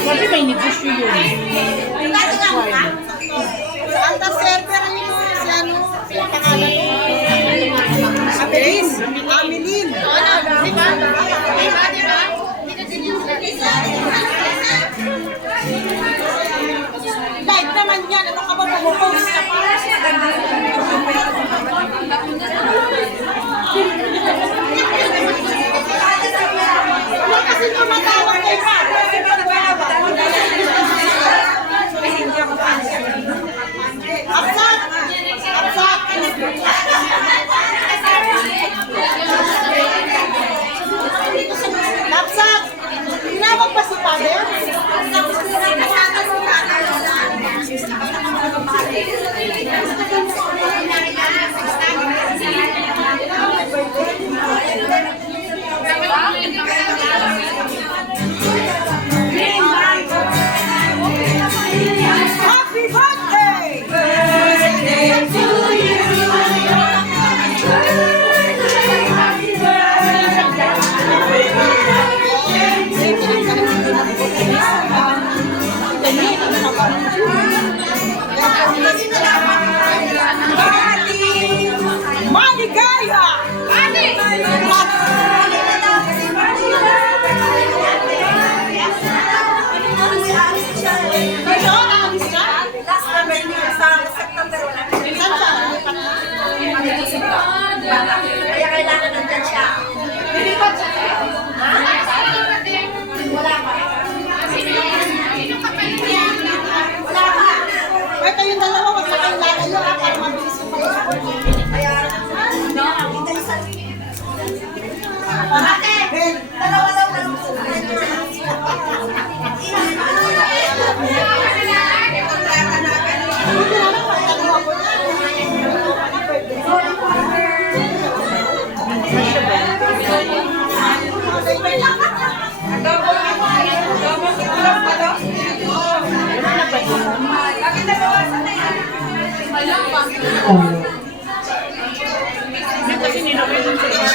Sabi may negosyo yun. Alta server ang ito, si ano, pangalan ko. Amelin. Amelin. Di ba? Light naman yan. Ano ka ba mag-post ka pa? Kasi tumatawag kay pa. Absak! Absak! Absak! Tinawag ba si Father? Happy birthday! Birthday to you! Maligaya! Kaya kailangan nandyan siya. Lilipat siya. Ha? Wala pa. Wala pa. Ay, kayong dalawa, wag na kayong lalayo para mabilis yung pag-isip. Kaya, no? Ate, dalawa daw na lang po. Kasi nilawasan siya.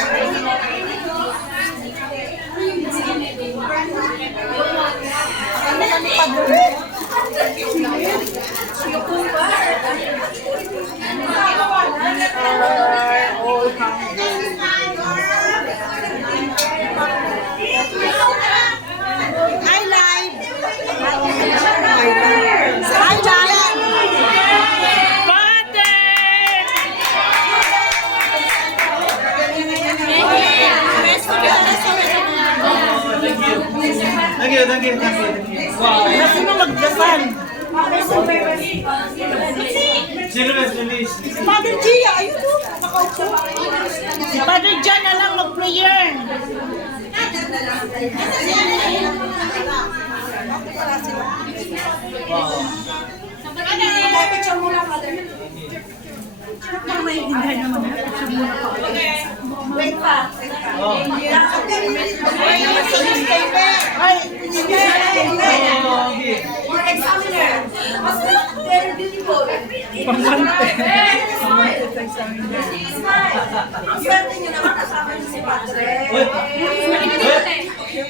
Hi, live! Hi, live! Thank you. Wow. Sino magdasal? Sino mas release? Father Gia, ayun po. Nakaupo. Si Padre John na lang mag-prayer. Wow. Picture muna, Father. Maintindihan naman na. Wait pa. Oh. Ay, Oh, okay. Your examiner. Mas very beautiful. Pangwante. Smile. Ang swerte niyo naman, kasama niyo si Padre. Wait.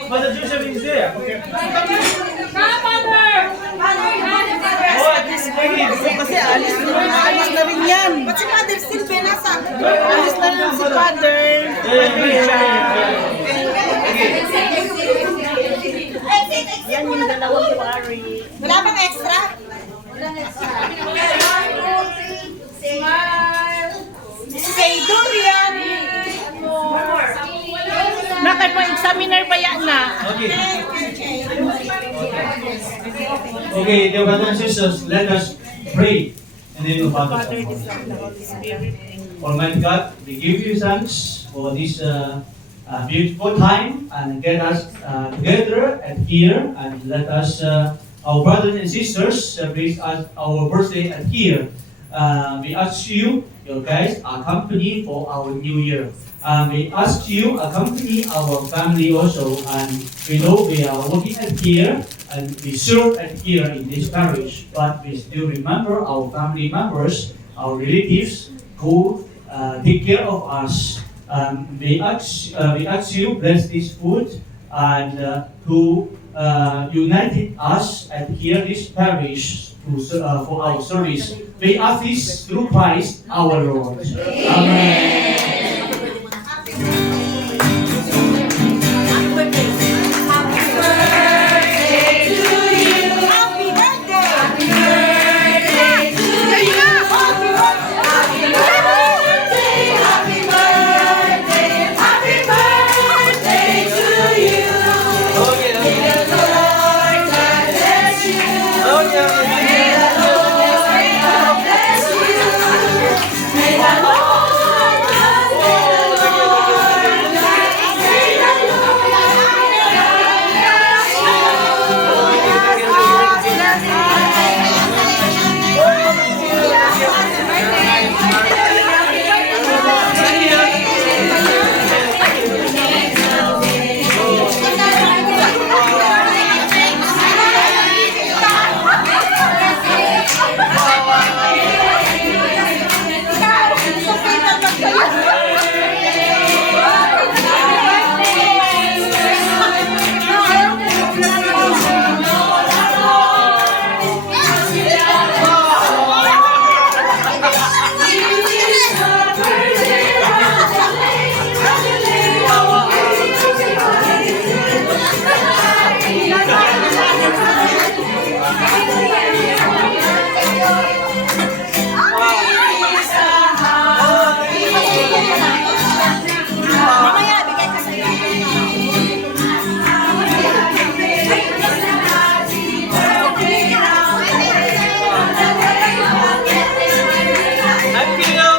Father Joshua is there. Okay. Father, you want it, Father? Oh, thank you. kasi alis na rin yan. Ba't si Mother Sylvia nasa? Alis na lang si Father. Yan yung dalawang pari. Wala bang extra? Kay Durian. Nakay pa examiner ba yan na? Okay. Okay, dear brothers and sisters, let us pray in the name of Father, Father, Son, the Son, the Holy Spirit. Almighty God, we give you thanks for this beautiful time and get us together and here and let us, our brothers and sisters, celebrate our birthday at here. We ask you, your guys, accompany for our new year. We ask you accompany our family also, and we know we are working at here and we serve at here in this parish, but we still remember our family members, our relatives who take care of us. We ask you bless this food and who united us at here this parish for our service. We ask this through Christ our Lord. Amen. Happy birthday!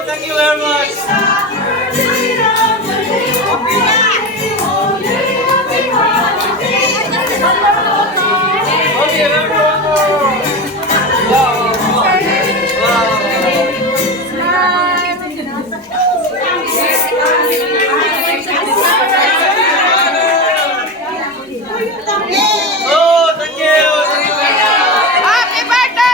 Thank you very much. Okay, everyone. Oh, thank you. Happy birthday!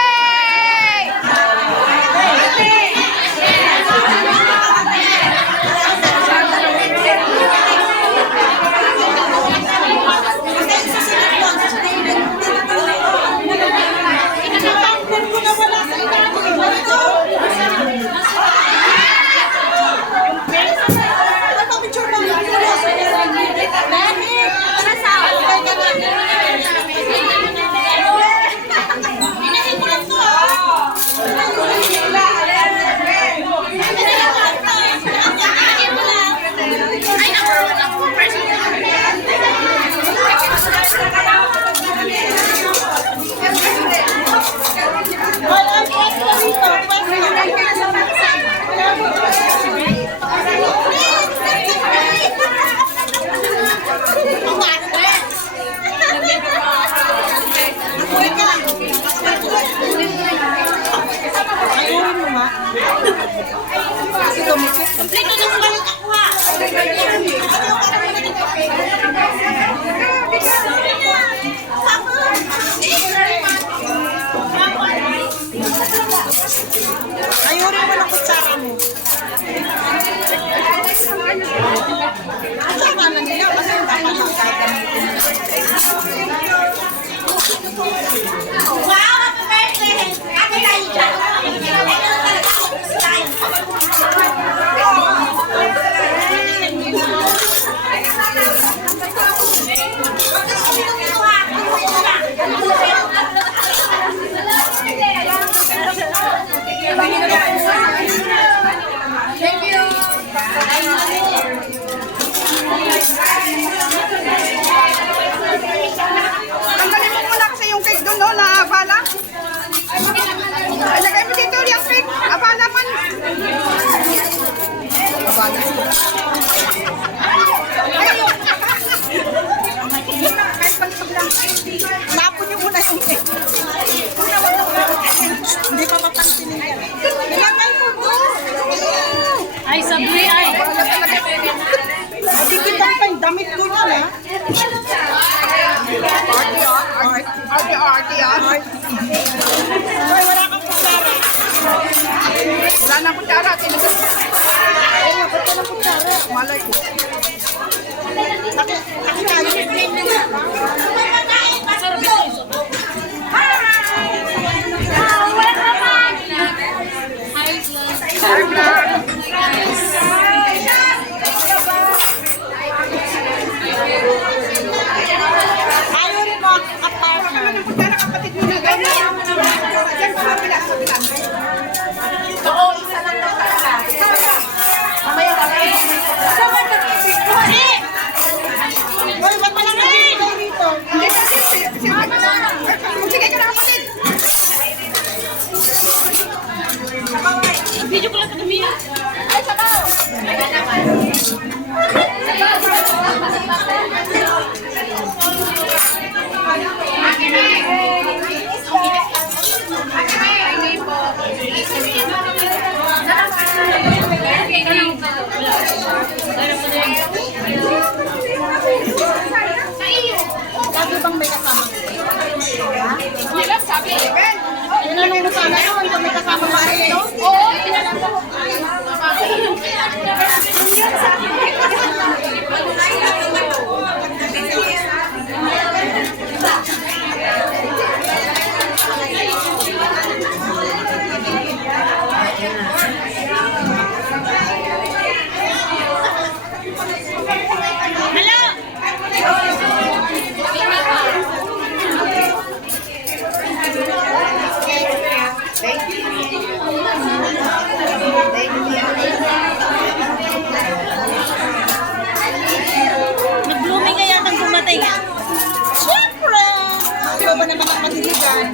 Kompleto na sumalit ako ha. Ayurin mo ng kutsara mo. At saka na nila kasi yung dapat magkakamitin. Wow! Happy birthday! Happy birthday! Ilagay mo doon. Ay, sabli ay. Matikitan pa yung damit ko niya, ha? Arte. Hoy, wala kang kutsara. Wala nang kutsara. Ay, ba't ka ng kutsara? Malay ko. Ayaw rin mo ka-partner. Kutsara kapatid mo na gano'n. Diyan sa kabila. Oo, isa lang na talaga. Mamaya kami. Sama na kasi. Hoy, ba't wala na dito dito? Sige ka na kapatid. Video ko lang sa dumi. Ay, sabaw. Wala naman. Sabi bang may kasama? Sabi. Tinanong mo sana yun, kung may kasama ba rin ito? Oo, tinanong ko. Nag-blooming kaya nang pumatay nga. Siyempre! Di ba naman ang madiligan?